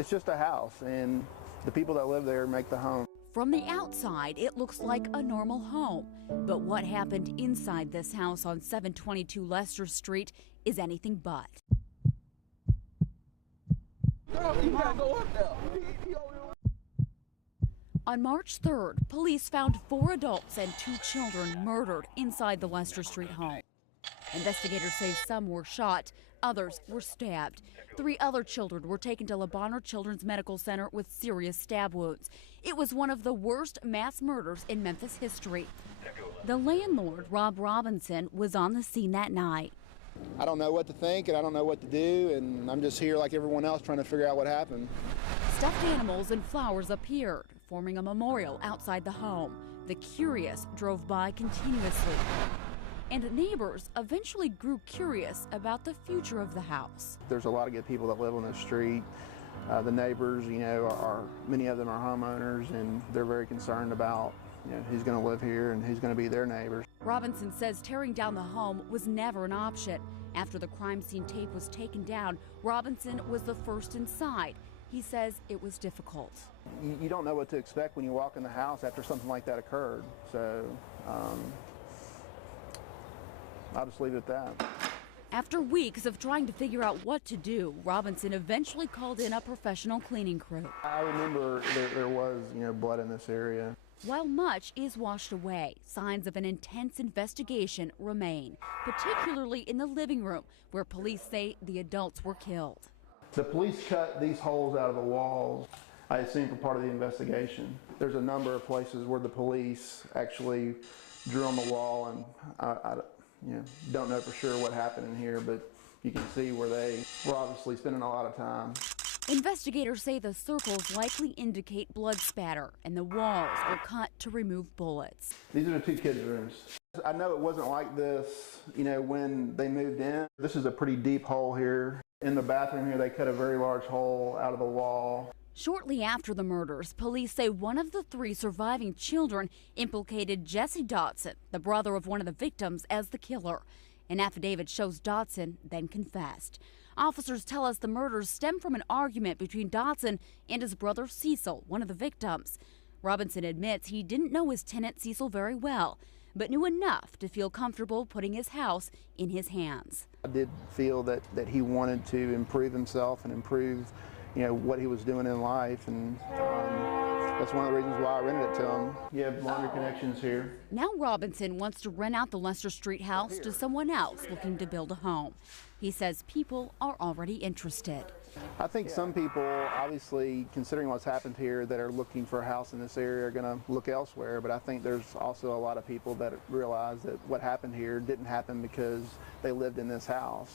it's just a house, and the people that live there make the home. From the outside, it looks like a normal home. But what happened inside this house on 722 Lester Street is anything but. You gotta go up there. On March 3rd, police found 4 adults and 2 children murdered inside the Lester Street home. Investigators say some were shot, others were stabbed. 3 other children were taken to Le Bonheur Children's Medical Center with serious stab wounds. It was one of the worst mass murders in Memphis history. The landlord, Rob Robinson, was on the scene that night. I don't know what to think, and I don't know what to do, and I'm just here like everyone else trying to figure out what happened. Stuffed animals and flowers appeared, forming a memorial outside the home. The curious drove by continuously. And neighbors eventually grew curious about the future of the house. There's a lot of good people that live on this street. The neighbors, many of them are homeowners, and they're very concerned about who's going to live here and who's going to be their neighbors. Robinson says tearing down the home was never an option. After the crime scene tape was taken down, Robinson was the first inside. He says it was difficult. You don't know what to expect when you walk in the house after something like that occurred. So I'll just leave it at that. After weeks of trying to figure out what to do, Robinson eventually called in a professional cleaning crew. I remember there was, blood in this area. While much is washed away, signs of an intense investigation remain, particularly in the living room, where police say the adults were killed. The police cut these holes out of the walls, I assume, for part of the investigation. There's a number of places where the police actually drew on the wall, and I don't know for sure what happened in here, but you can see where they were obviously spending a lot of time. Investigators say the circles likely indicate blood spatter, and the walls were cut to remove bullets. These are the 2 kids' rooms. I know it wasn't like this, when they moved in. This is a pretty deep hole here. In the bathroom here, they cut a very large hole out of the wall. Shortly after the murders, police say one of the 3 surviving children implicated Jessie Dotson, the brother of one of the victims, as the killer. An affidavit shows Dotson then confessed. Officers tell us the murders stem from an argument between Dotson and his brother Cecil, one of the victims. Robinson admits he didn't know his tenant Cecil very well, but knew enough to feel comfortable putting his house in his hands. I did feel that he wanted to improve himself and improve what he was doing in life, and that's one of the reasons why I rented it to him. You have laundry connections here. Now Robinson wants to rent out the Lester Street house to someone else looking to build a home. He says people are already interested. I think some people, obviously, considering what's happened here, that are looking for a house in this area are going to look elsewhere, but I think there's also a lot of people that realize that what happened here didn't happen because they lived in this house.